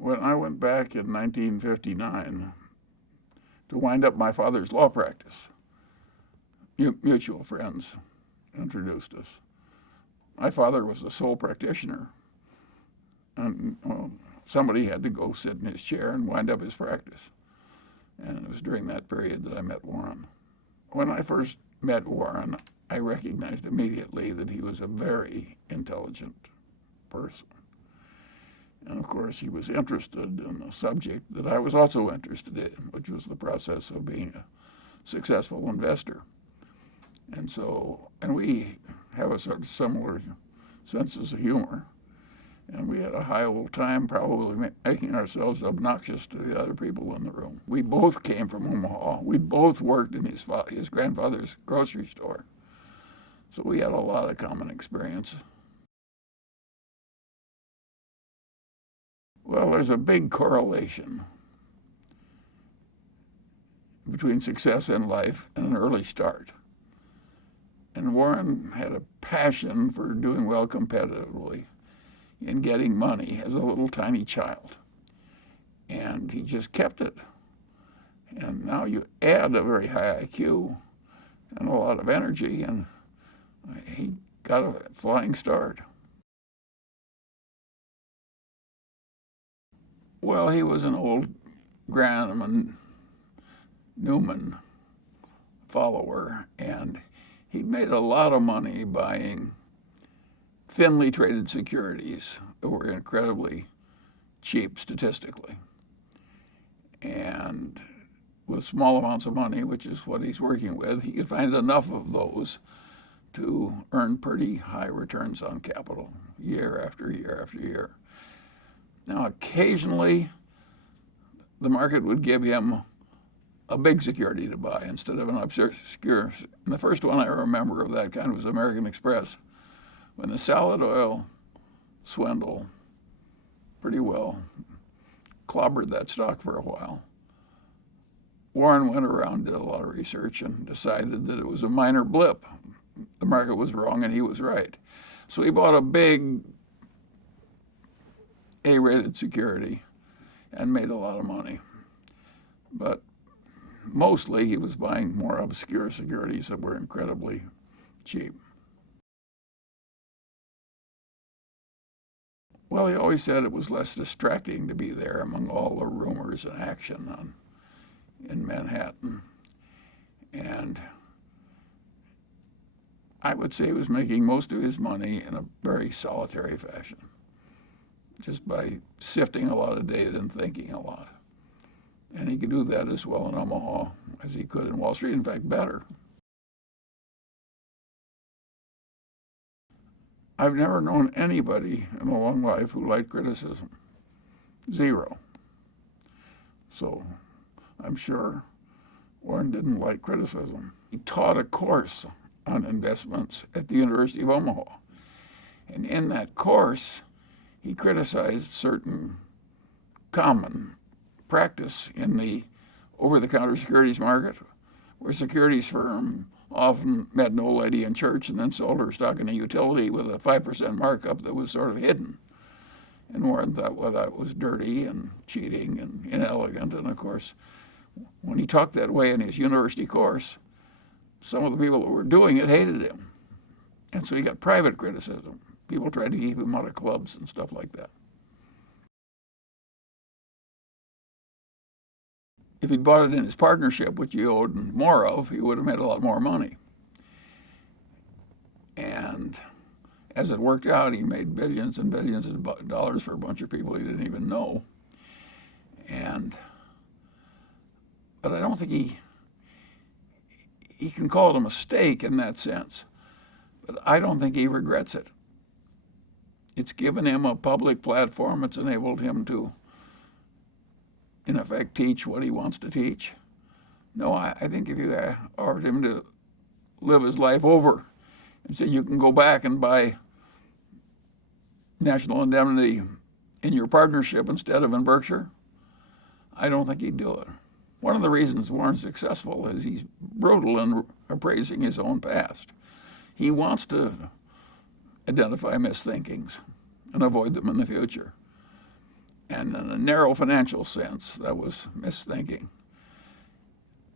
When I went back in 1959 to wind up my father's law practice, mutual friends introduced us. My father was the sole practitioner, and somebody had to go sit in his chair and wind up his practice. And it was during that period that I met Warren. When I first met Warren, I recognized immediately that he was a very intelligent person. And of course, he was interested in the subject that I was also interested in, which was the process of being a successful investor. And we have a sort of similar senses of humor. And we had a high old time probably making ourselves obnoxious to the other people in the room. We both came from Omaha. We both worked in his grandfather's grocery store. So we had a lot of common experience. Well, there's a big correlation between success in life and an early start. And Warren had a passion for doing well competitively in getting money as a little tiny child. And he just kept it. And now you add a very high IQ and a lot of energy, and he got a flying start. Well, he was an old Graham and Newman follower, and he'd made a lot of money buying thinly traded securities that were incredibly cheap statistically. And with small amounts of money, which is what he's working with, he could find enough of those to earn pretty high returns on capital year after year after year. Now, occasionally, the market would give him a big security to buy instead of an obscure. And the first one I remember of that kind was American Express, when the salad oil swindle pretty well clobbered that stock for a while. Warren went around, did a lot of research, and decided that it was a minor blip. The market was wrong and he was right. So he bought a big A-rated security and made a lot of money. But mostly he was buying more obscure securities that were incredibly cheap. Well, he always said it was less distracting to be there among all the rumors and action in Manhattan. And I would say he was making most of his money in a very solitary fashion, just by sifting a lot of data and thinking a lot. And he could do that as well in Omaha as he could in Wall Street, in fact, better. I've never known anybody in a long life who liked criticism. Zero. So I'm sure Warren didn't like criticism. He taught a course on investments at the University of Omaha. And in that course, he criticized certain common practice in the over-the-counter securities market, where securities firm often met an old lady in church and then sold her stock in a utility with a 5% markup that was sort of hidden. And Warren thought, well, that was dirty and cheating and inelegant. And of course, when he talked that way in his university course, some of the people that were doing it hated him. And so he got private criticism. People tried to keep him out of clubs and stuff like that. If he'd bought it in his partnership, which he owed more of, he would have made a lot more money. And as it worked out, he made billions and billions of dollars for a bunch of people he didn't even know. But I don't think he can call it a mistake in that sense. But I don't think he regrets it. It's given him a public platform. It's enabled him to, in effect, teach what he wants to teach. No, I think if you offered him to live his life over and said you can go back and buy National Indemnity in your partnership instead of in Berkshire, I don't think he'd do it. One of the reasons Warren's successful is he's brutal in appraising his own past. He wants to identify misthinkings and avoid them in the future. And in a narrow financial sense, that was misthinking.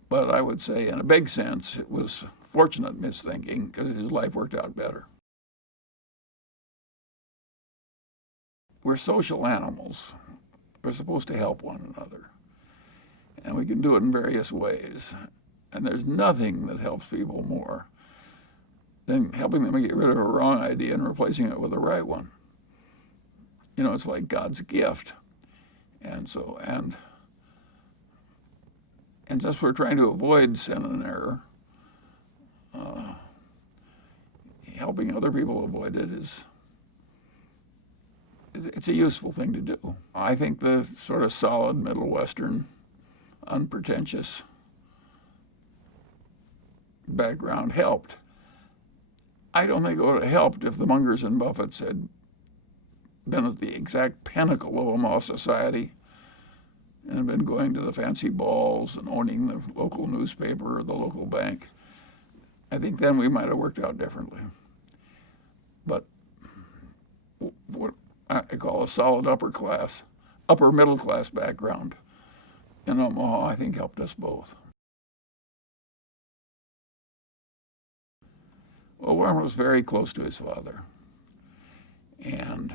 But I would say in a big sense, it was fortunate misthinking because his life worked out better. We're social animals. We're supposed to help one another. And we can do it in various ways. And there's nothing that helps people more than helping them get rid of a wrong idea and replacing it with a right one. You know, it's like God's gift. And since we're trying to avoid sin and error, helping other people avoid it it's a useful thing to do. I think the sort of solid Middle Western, unpretentious background helped. I don't think it would have helped if the Mungers and Buffetts had been at the exact pinnacle of Omaha society and had been going to the fancy balls and owning the local newspaper or the local bank. I think then we might have worked out differently. But what I call a solid upper middle class background in Omaha, I think helped us both. Well, Warren was very close to his father. And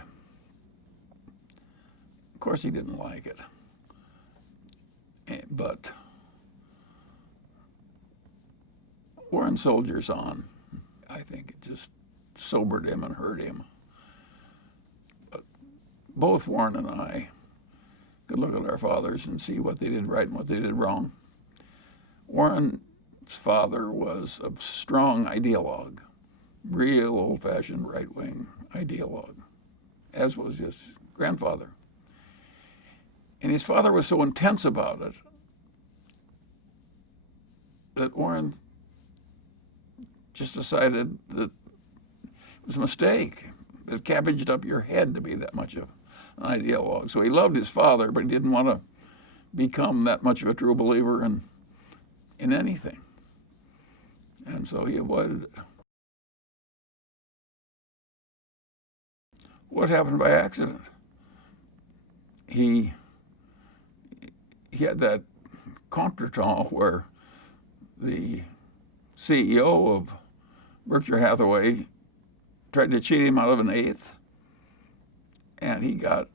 of course he didn't like it. But Warren soldiers on. I think it just sobered him and hurt him. But both Warren and I could look at our fathers and see what they did right and what they did wrong. Warren's father was a strong ideologue, real old-fashioned right-wing ideologue, as was his grandfather. And his father was so intense about it that Warren just decided that it was a mistake. It cabbaged up your head to be that much of an ideologue. So he loved his father, but he didn't want to become that much of a true believer in anything. And so he avoided it. What happened by accident? He had that contretemps where the CEO of Berkshire Hathaway tried to cheat him out of an eighth, and he got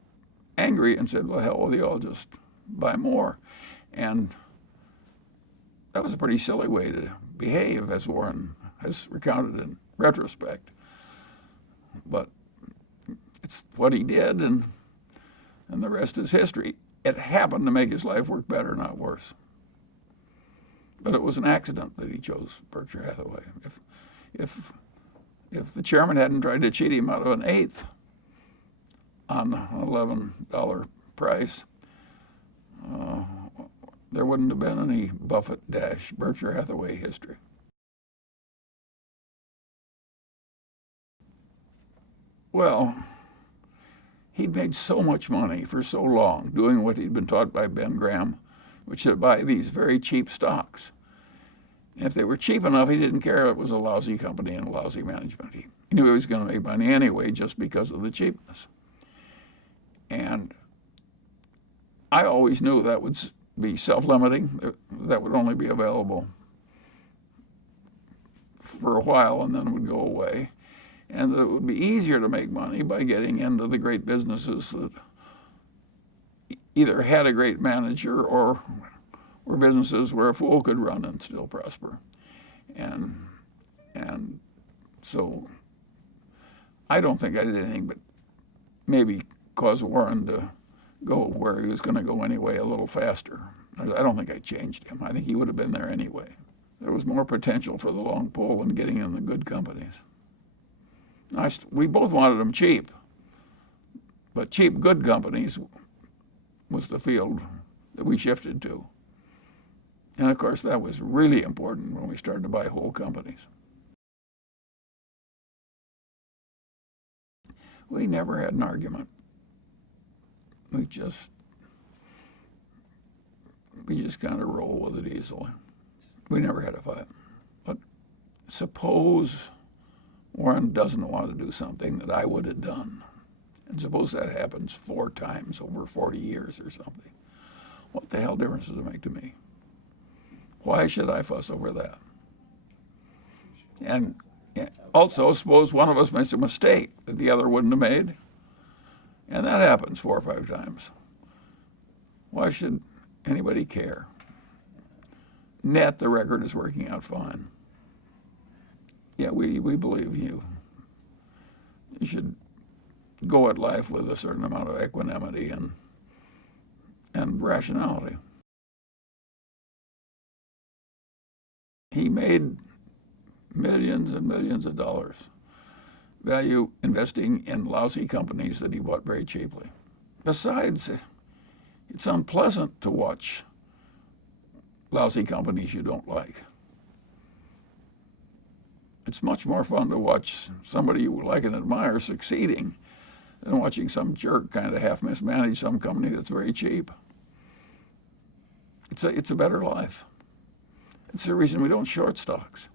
angry and said, well, hell with you, I'll just buy more. And that was a pretty silly way to behave, as Warren has recounted in retrospect. But it's what he did, and the rest is history. It happened to make his life work better, not worse. But it was an accident that he chose Berkshire Hathaway. If the chairman hadn't tried to cheat him out of an eighth on an $11 price, there wouldn't have been any Buffett-Berkshire Hathaway history. Well, he'd made so much money for so long doing what he'd been taught by Ben Graham, which is to buy these very cheap stocks. And if they were cheap enough, he didn't care if it was a lousy company and a lousy management. He knew he was going to make money anyway just because of the cheapness. And I always knew that would be self-limiting, that would only be available for a while and then it would go away. And that it would be easier to make money by getting into the great businesses that either had a great manager or were businesses where a fool could run and still prosper. And so I don't think I did anything but maybe cause Warren to go where he was going to go anyway a little faster. I don't think I changed him. I think he would have been there anyway. There was more potential for the long pull in getting in the good companies. We both wanted them cheap, but cheap, good companies was the field that we shifted to. And of course, that was really important when we started to buy whole companies. We never had an argument. We just kind of roll with it easily. We never had a fight. But suppose Warren doesn't want to do something that I would have done. And suppose that happens 4 times over 40 years or something. What the hell difference does it make to me? Why should I fuss over that? And also, suppose one of us makes a mistake that the other wouldn't have made, and that happens 4 or 5 times. Why should anybody care? Net, the record is working out fine. Yeah, we believe you. You should go at life with a certain amount of equanimity and rationality. He made millions and millions of dollars value investing in lousy companies that he bought very cheaply. Besides, it's unpleasant to watch lousy companies you don't like. It's much more fun to watch somebody you like and admire succeeding than watching some jerk kind of half mismanage some company that's very cheap. It's a better life. It's the reason we don't short stocks.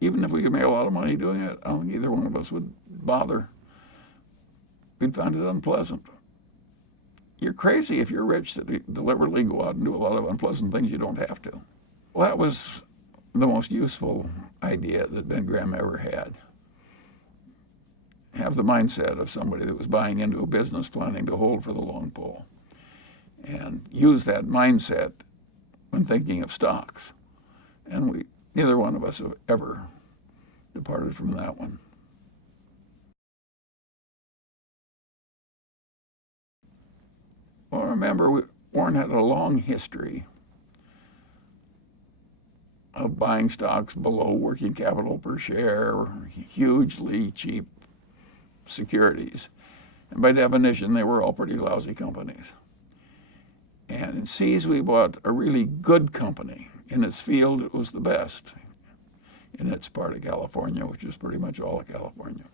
Even if we could make a lot of money doing it, I don't think either one of us would bother. We'd find it unpleasant. You're crazy if you're rich that deliberately go out and do a lot of unpleasant things you don't have to. Well, that was the most useful idea that Ben Graham ever had. Have the mindset of somebody that was buying into a business planning to hold for the long pole, and use that mindset when thinking of stocks. And neither one of us have ever departed from that one. Well, remember, Warren had a long history of buying stocks below working capital per share, or hugely cheap securities. And by definition, they were all pretty lousy companies. And in Seas, we bought a really good company. In its field, it was the best in its part of California, which is pretty much all of California.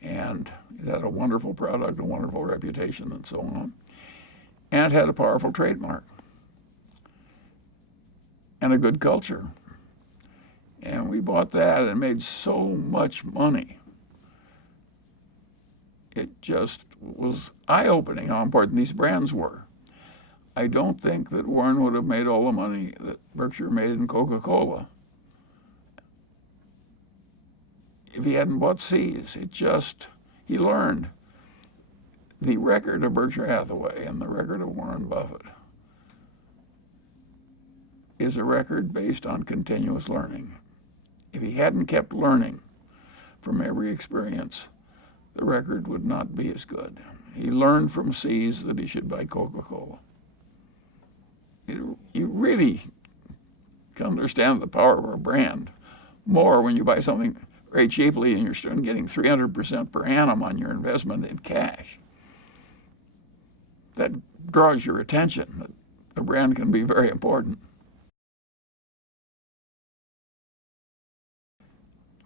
And it had a wonderful product, a wonderful reputation, and so on. And it had a powerful trademark and a good culture. And we bought that and made so much money. It just was eye-opening how important these brands were. I don't think that Warren would have made all the money that Berkshire made in Coca-Cola if he hadn't bought Seas. He learned. The record of Berkshire Hathaway and the record of Warren Buffett is a record based on continuous learning. If he hadn't kept learning from every experience, the record would not be as good. He learned from Seas that he should buy Coca-Cola. You really can understand the power of a brand more when you buy something very cheaply and you're still getting 300% per annum on your investment in cash. That draws your attention, that the brand can be very important.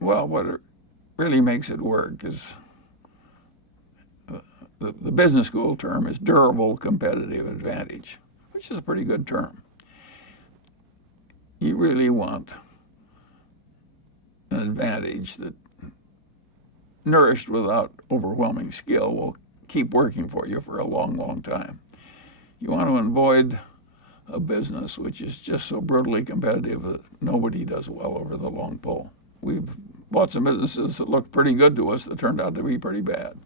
Well, what really makes it work is the business school term is durable competitive advantage, which is a pretty good term. You really want an advantage that, nourished without overwhelming skill, will keep working for you for a long, long time. You want to avoid a business which is just so brutally competitive that nobody does well over the long pole. We've bought some businesses that looked pretty good to us that turned out to be pretty bad.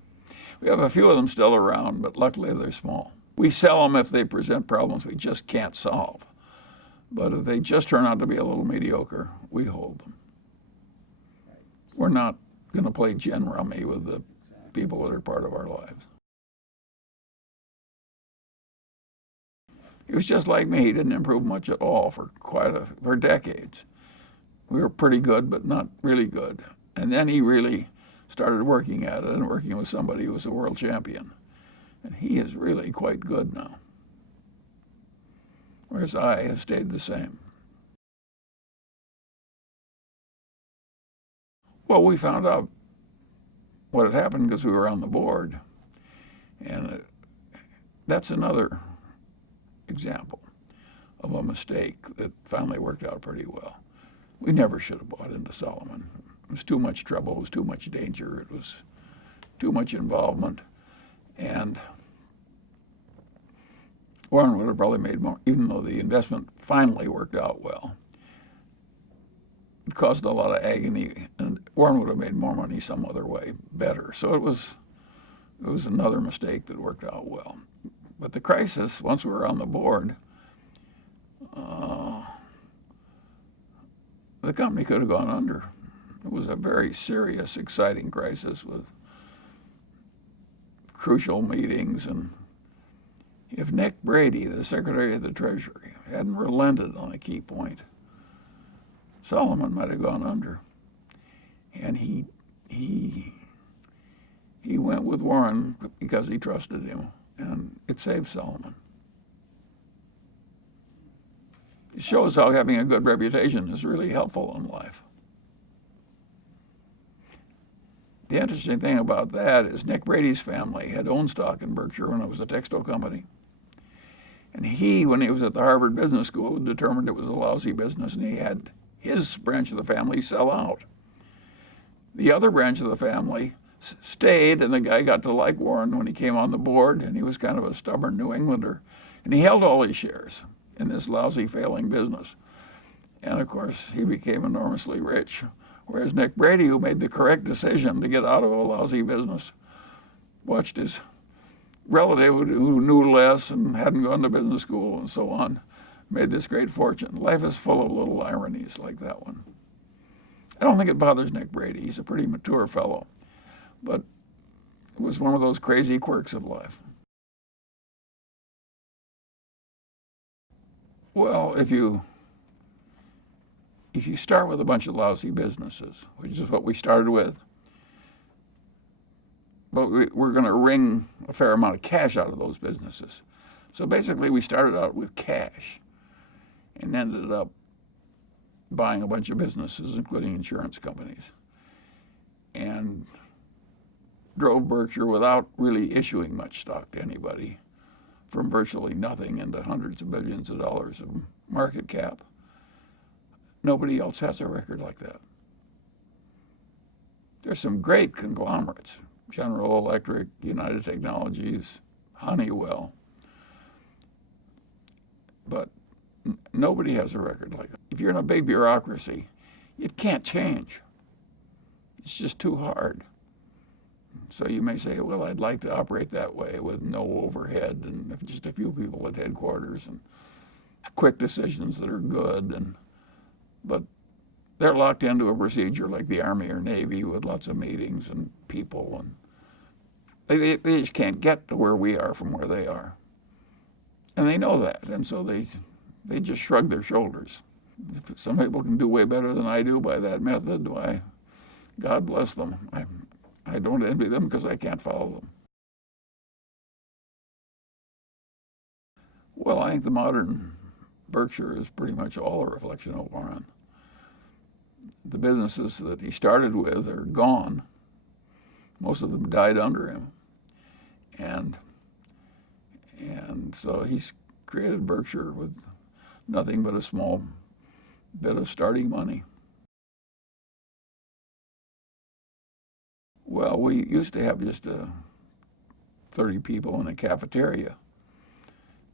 We have a few of them still around, but luckily they're small. We sell them if they present problems we just can't solve. But if they just turn out to be a little mediocre, we hold them. We're not going to play gin rummy with the people that are part of our lives. He was just like me. He didn't improve much at all for decades. We were pretty good, but not really good. And then he really started working at it and working with somebody who was a world champion. And he is really quite good now, whereas I have stayed the same. Well, we found out what had happened because we were on the board. And that's another example of a mistake that finally worked out pretty well. We never should have bought into Solomon. It was too much trouble. It was too much danger. It was too much involvement. And Warren would have probably made more, even though the investment finally worked out well. It caused a lot of agony, and Warren would have made more money some other way, better. So it was another mistake that worked out well. But the crisis, once we were on the board, the company could have gone under. It was a very serious, exciting crisis with crucial meetings. And if Nick Brady, the Secretary of the Treasury, hadn't relented on a key point, Solomon might have gone under. And he went with Warren because he trusted him, and it saved Solomon. It shows how having a good reputation is really helpful in life. The interesting thing about that is Nick Brady's family had owned stock in Berkshire when it was a textile company. And he, when he was at the Harvard Business School, determined it was a lousy business, and he had his branch of the family sell out. The other branch of the family stayed, and the guy got to like Warren when he came on the board, and he was kind of a stubborn New Englander. And he held all his shares in this lousy, failing business. And of course, he became enormously rich. Whereas Nick Brady, who made the correct decision to get out of a lousy business, watched his relative who knew less and hadn't gone to business school and so on, made this great fortune. Life is full of little ironies like that one. I don't think it bothers Nick Brady. He's a pretty mature fellow. But it was one of those crazy quirks of life. Well, if you start with a bunch of lousy businesses, which is what we started with, but we're going to wring a fair amount of cash out of those businesses. So basically, we started out with cash and ended up buying a bunch of businesses, including insurance companies, and drove Berkshire without really issuing much stock to anybody, from virtually nothing into hundreds of billions of dollars of market cap. Nobody else has a record like that. There's some great conglomerates, General Electric, United Technologies, Honeywell, but nobody has a record like that. If you're in a big bureaucracy, it can't change. It's just too hard. So you may say, well, I'd like to operate that way with no overhead and just a few people at headquarters and quick decisions that are good. But they're locked into a procedure like the Army or Navy with lots of meetings and people. And they just can't get to where we are from where they are. And they know that. And so they just shrug their shoulders. If some people can do way better than I do by that method, why, God bless them. I don't envy them because I can't follow them. Well, I think the modern Berkshire is pretty much all a reflection of Warren. The businesses that he started with are gone. Most of them died under him. And so he's created Berkshire with nothing but a small bit of starting money. Well, we used to have just 30 people in a cafeteria,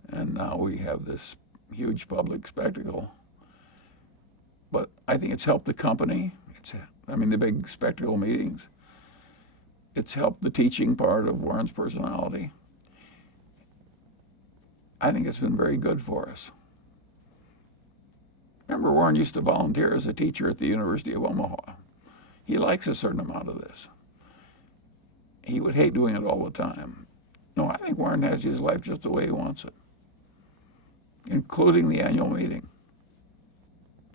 and now we have this huge public spectacle. But I think it's helped the company. The big spectacle meetings. It's helped the teaching part of Warren's personality. I think it's been very good for us. Remember, Warren used to volunteer as a teacher at the University of Omaha. He likes a certain amount of this. He would hate doing it all the time. No, I think Warren has his life just the way he wants it, including the annual meeting.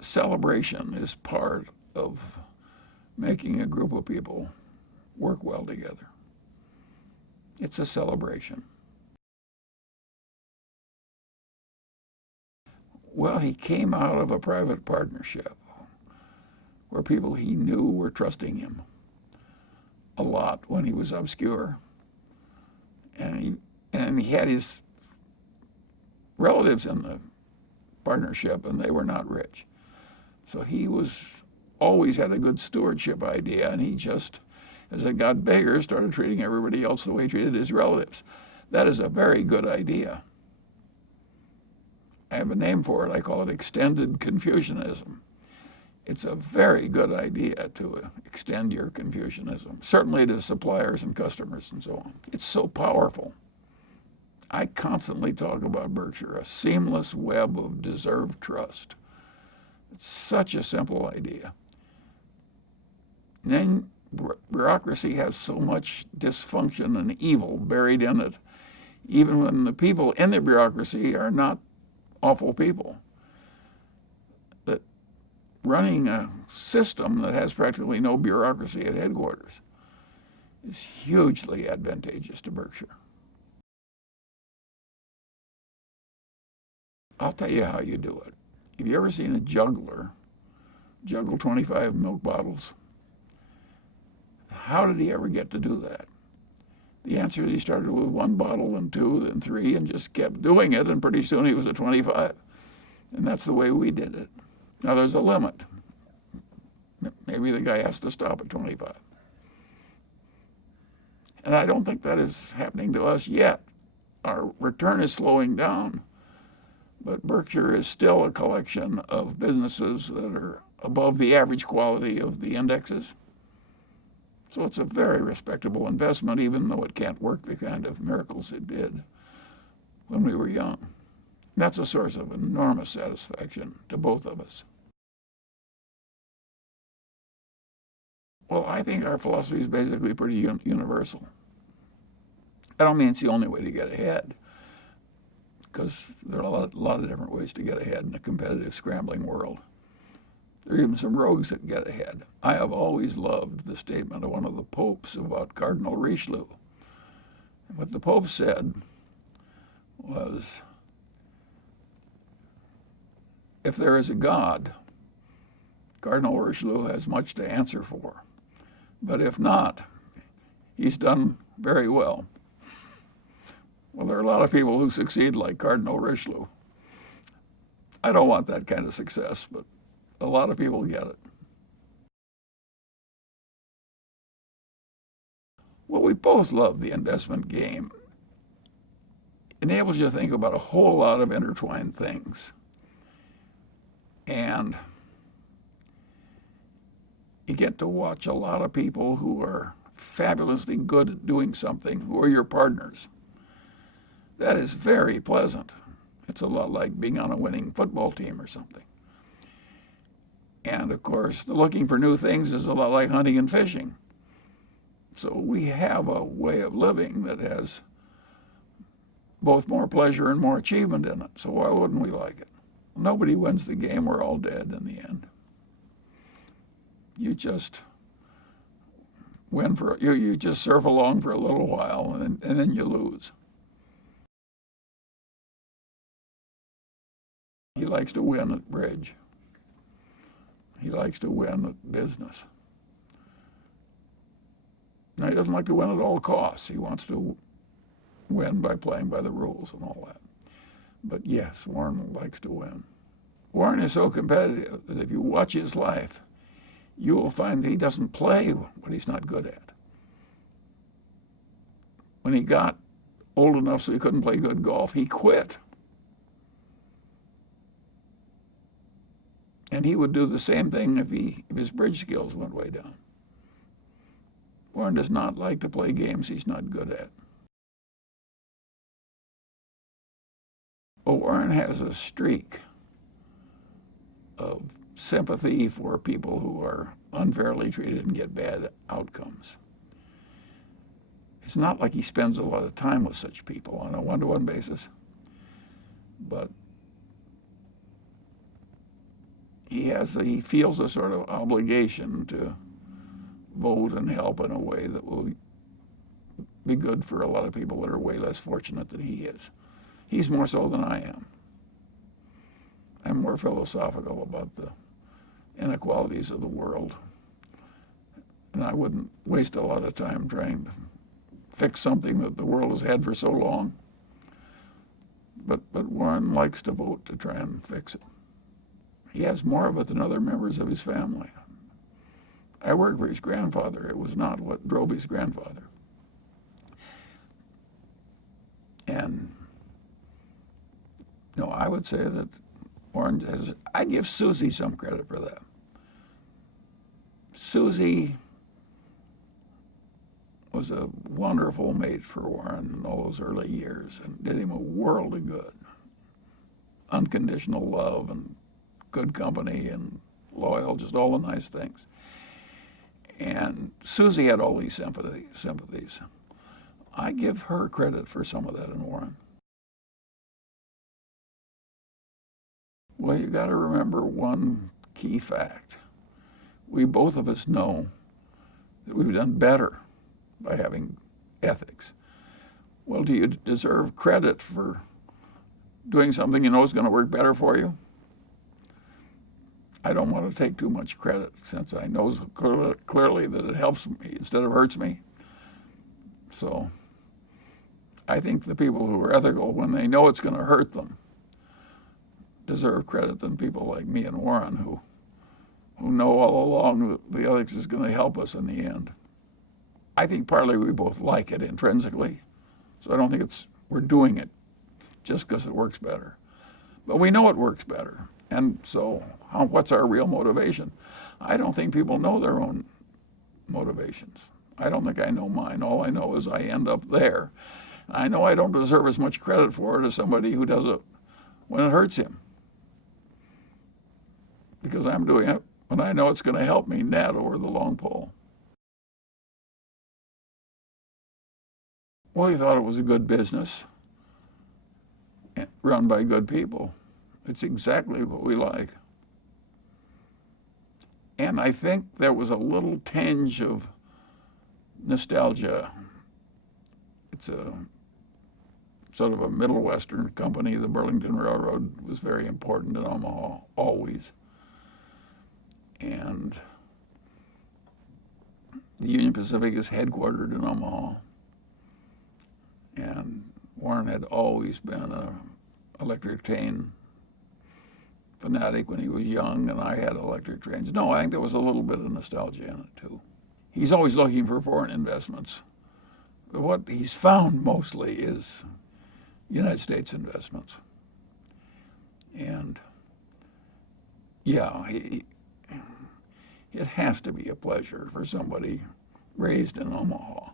Celebration is part of making a group of people work well together. It's a celebration. Well, he came out of a private partnership where people he knew were trusting him a lot when he was obscure. And he had his relatives in the partnership, and they were not rich. So he always had a good stewardship idea, and he just as it got bigger, started treating everybody else the way he treated his relatives. That is a very good idea. I have a name for it. I call it extended Confucianism. It's a very good idea to extend your Confucianism, certainly to suppliers and customers and so on. It's so powerful. I constantly talk about Berkshire, a seamless web of deserved trust. It's such a simple idea. And then bureaucracy has so much dysfunction and evil buried in it, even when the people in the bureaucracy are not awful people. That running a system that has practically no bureaucracy at headquarters is hugely advantageous to Berkshire. I'll tell you how you do it. Have you ever seen a juggler juggle 25 milk bottles? How did he ever get to do that? The answer is he started with 1 bottle, and 2, then 3, and just kept doing it, and pretty soon he was at 25. And that's the way we did it. Now there's a limit. Maybe the guy has to stop at 25. And I don't think that is happening to us yet. Our return is slowing down. But Berkshire is still a collection of businesses that are above the average quality of the indexes. So it's a very respectable investment, even though it can't work the kind of miracles it did when we were young. That's a source of enormous satisfaction to both of us. Well, I think our philosophy is basically pretty universal. I don't mean it's the only way to get ahead, because there are a lot of different ways to get ahead in a competitive, scrambling world. There are even some rogues that get ahead. I have always loved the statement of one of the popes about Cardinal Richelieu. And what the Pope said was, if there is a God, Cardinal Richelieu has much to answer for. But if not, he's done very well. Well, there are a lot of people who succeed like Cardinal Richelieu. I don't want that kind of success, but a lot of people get it. Well, we both love the investment game. It enables you to think about a whole lot of intertwined things. And you get to watch a lot of people who are fabulously good at doing something, who are your partners. That is very pleasant. It's a lot like being on a winning football team or something. And of course, the looking for new things is a lot like hunting and fishing. So we have a way of living that has both more pleasure and more achievement in it. So why wouldn't we like it? Nobody wins the game. We're all dead in the end. You just you just surf along for a little while, and then you lose. He likes to win at bridge. He likes to win at business. Now, he doesn't like to win at all costs. He wants to win by playing by the rules and all that. But yes, Warren likes to win. Warren is so competitive that if you watch his life, you will find that he doesn't play what he's not good at. When he got old enough so he couldn't play good golf, he quit. And he would do the same thing if his bridge skills went way down. Warren does not like to play games he's not good at. Well, Warren has a streak of sympathy for people who are unfairly treated and get bad outcomes. It's not like he spends a lot of time with such people on a one-to-one basis, but he feels a sort of obligation to vote and help in a way that will be good for a lot of people that are way less fortunate than he is. He's more so than I am. I'm more philosophical about the inequalities of the world. And I wouldn't waste a lot of time trying to fix something that the world has had for so long. But Warren likes to vote to try and fix it. He has more of it than other members of his family. I worked for his grandfather. It was not what drove his grandfather. And no, I would say that Warren has, I give Susie some credit for that. Susie was a wonderful mate for Warren in all those early years and did him a world of good. Unconditional love and good company and loyal, just all the nice things. And Susie had all these sympathies. I give her credit for some of that in Warren. Well, you got to remember one key fact. We both of us know that we've done better by having ethics. Well, do you deserve credit for doing something you know is going to work better for you? I don't want to take too much credit since I know clearly that it helps me instead of hurts me. So I think the people who are ethical, when they know it's going to hurt them, deserve credit than people like me and Warren who know all along that the ethics is going to help us in the end. I think partly we both like it intrinsically, so I don't think we're doing it just because it works better. But we know it works better, and so what's our real motivation? I don't think people know their own motivations. I don't think I know mine. All I know is I end up there. I know I don't deserve as much credit for it as somebody who does it when it hurts him, because I'm doing it when I know it's going to help me net over the long pole. Well, he thought it was a good business run by good people. It's exactly what we like. And I think there was a little tinge of nostalgia. It's a sort of a Middle Western company. The Burlington Railroad was very important in Omaha, always. And the Union Pacific is headquartered in Omaha. And Warren had always been an electric train fanatic when he was young, and I had electric trains. No, I think there was a little bit of nostalgia in it, too. He's always looking for foreign investments. But what he's found mostly is United States investments. And, yeah, it has to be a pleasure for somebody raised in Omaha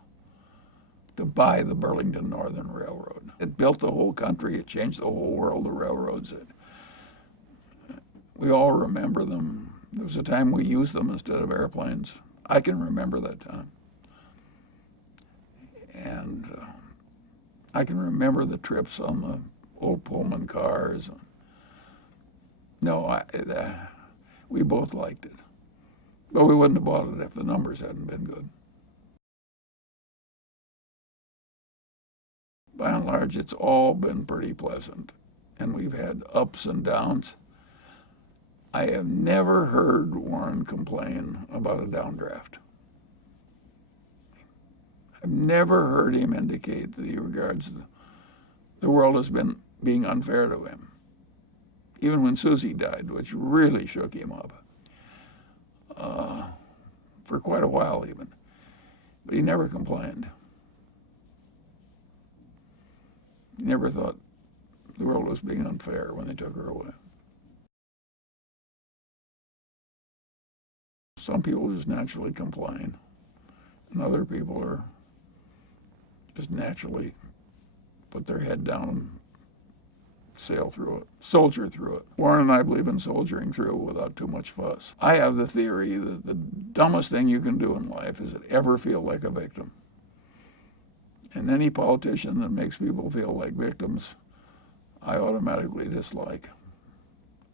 to buy the Burlington Northern Railroad. It built the whole country. It changed the whole world of railroads. We all remember them. There was a time we used them instead of airplanes. I can remember that time. And I can remember the trips on the old Pullman cars. No, we both liked it. But we wouldn't have bought it if the numbers hadn't been good. By and large, it's all been pretty pleasant, and we've had ups and downs. I have never heard Warren complain about a downdraft. I've never heard him indicate that he regards the world as being unfair to him, even when Susie died, which really shook him up for quite a while even. But he never complained. He never thought the world was being unfair when they took her away. Some people just naturally complain, and other people are just naturally put their head down and sail through it, soldier through it. Warren and I believe in soldiering through without too much fuss. I have the theory that the dumbest thing you can do in life is ever feel like a victim. And any politician that makes people feel like victims, I automatically dislike.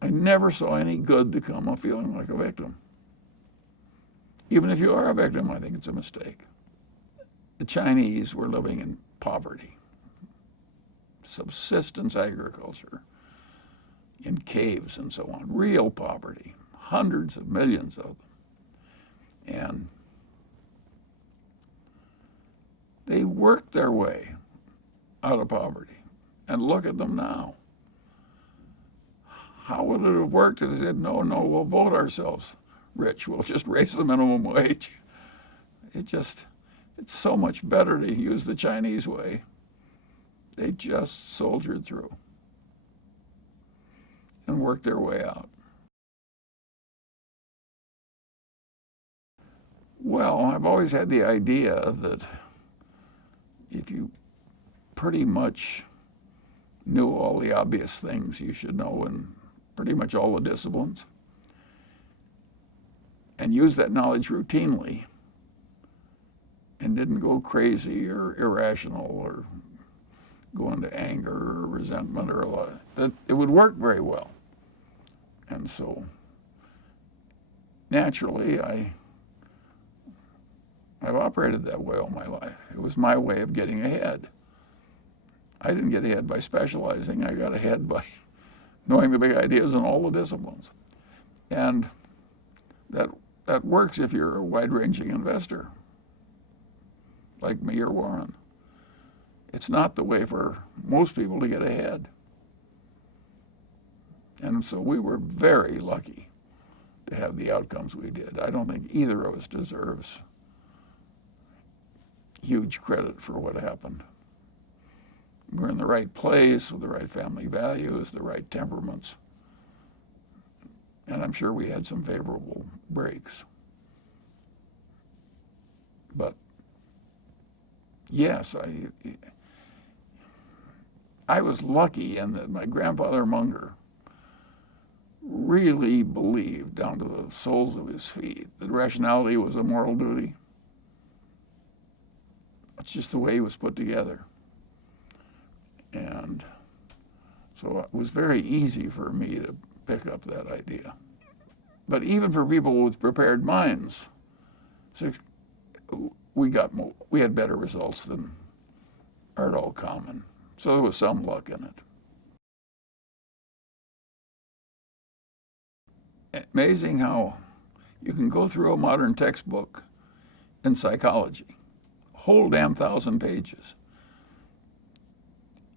I never saw any good to come of feeling like a victim. Even if you are a victim, I think it's a mistake. The Chinese were living in poverty, subsistence agriculture, in caves and so on, real poverty, hundreds of millions of them. And they worked their way out of poverty. And look at them now. How would it have worked if they said, no, we'll vote ourselves rich. We'll just raise the minimum wage. It's so much better to use the Chinese way. They just soldiered through and worked their way out. Well, I've always had the idea that if you pretty much knew all the obvious things you should know in pretty much all the disciplines, and used that knowledge routinely, and didn't go crazy or irrational or go into anger or resentment or a lot, that it would work very well. And so naturally, I've operated that way all my life. It was my way of getting ahead. I didn't get ahead by specializing. I got ahead by knowing the big ideas in all the disciplines. And that works if you're a wide-ranging investor, like me or Warren. It's not the way for most people to get ahead. And so we were very lucky to have the outcomes we did. I don't think either of us deserves huge credit for what happened. We're in the right place with the right family values, the right temperaments. And I'm sure we had some favorable breaks. But yes, I was lucky in that my grandfather Munger really believed down to the soles of his feet that rationality was a moral duty. It's just the way he was put together. And so it was very easy for me to pick up that idea. But even for people with prepared minds, we had better results than are at all common. So there was some luck in it. Amazing how you can go through a modern textbook in psychology, whole damn 1,000 pages,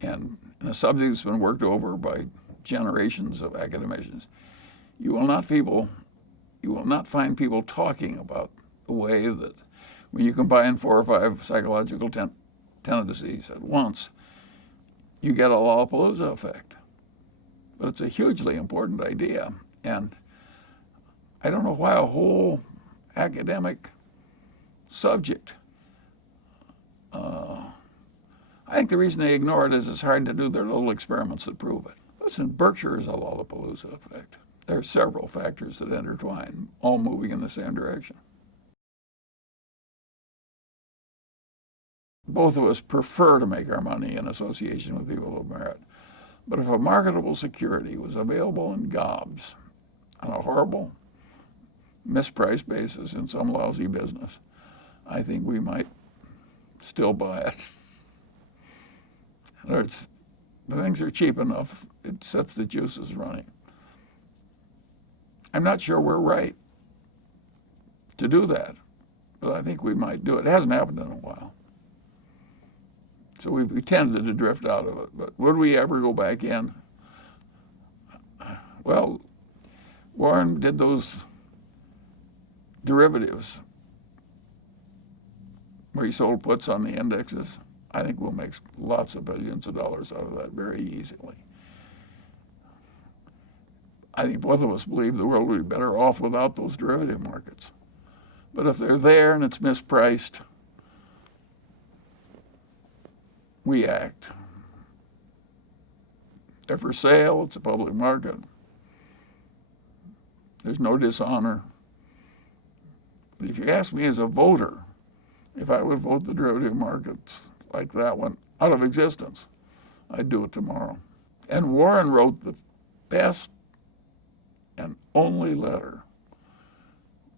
and in a subject that's been worked over by generations of academicians. You will not find people talking about the way that when you combine 4 or 5 psychological tendencies at once, you get a Lollapalooza effect. But it's a hugely important idea. And I don't know why a whole academic subject, I think the reason they ignore it is it's hard to do their little experiments that prove it. Listen, Berkshire is a Lollapalooza effect. There are several factors that intertwine, all moving in the same direction. Both of us prefer to make our money in association with people of merit. But if a marketable security was available in gobs on a horrible, mispriced basis in some lousy business, I think we might still buy it. In other words, the things are cheap enough, it sets the juices running. I'm not sure we're right to do that, but I think we might do it. It hasn't happened in a while. So we tended to drift out of it. But would we ever go back in? Well, Warren did those derivatives where he sold puts on the indexes. I think we'll make lots of billions of dollars out of that very easily. I think both of us believe the world would be better off without those derivative markets. But if they're there and it's mispriced, we act. They're for sale, it's a public market. There's no dishonor. But if you ask me as a voter, if I would vote the derivative markets like that one out of existence, I'd do it tomorrow. And Warren wrote the best and only letter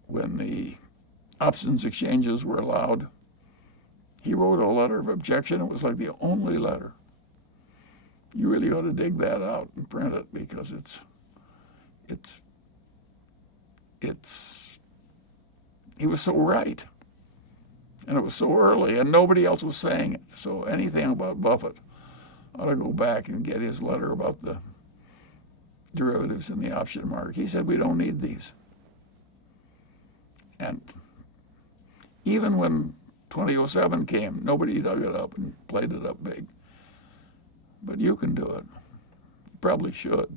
when the options exchanges were allowed. He wrote a letter of objection. It was like the only letter. You really ought to dig that out and print it because he was so right. And it was so early and nobody else was saying it. So anything about Buffett ought to go back and get his letter about the derivatives in the option market. He said, we don't need these. And even when 2007 came, nobody dug it up and played it up big. But you can do it. You probably should.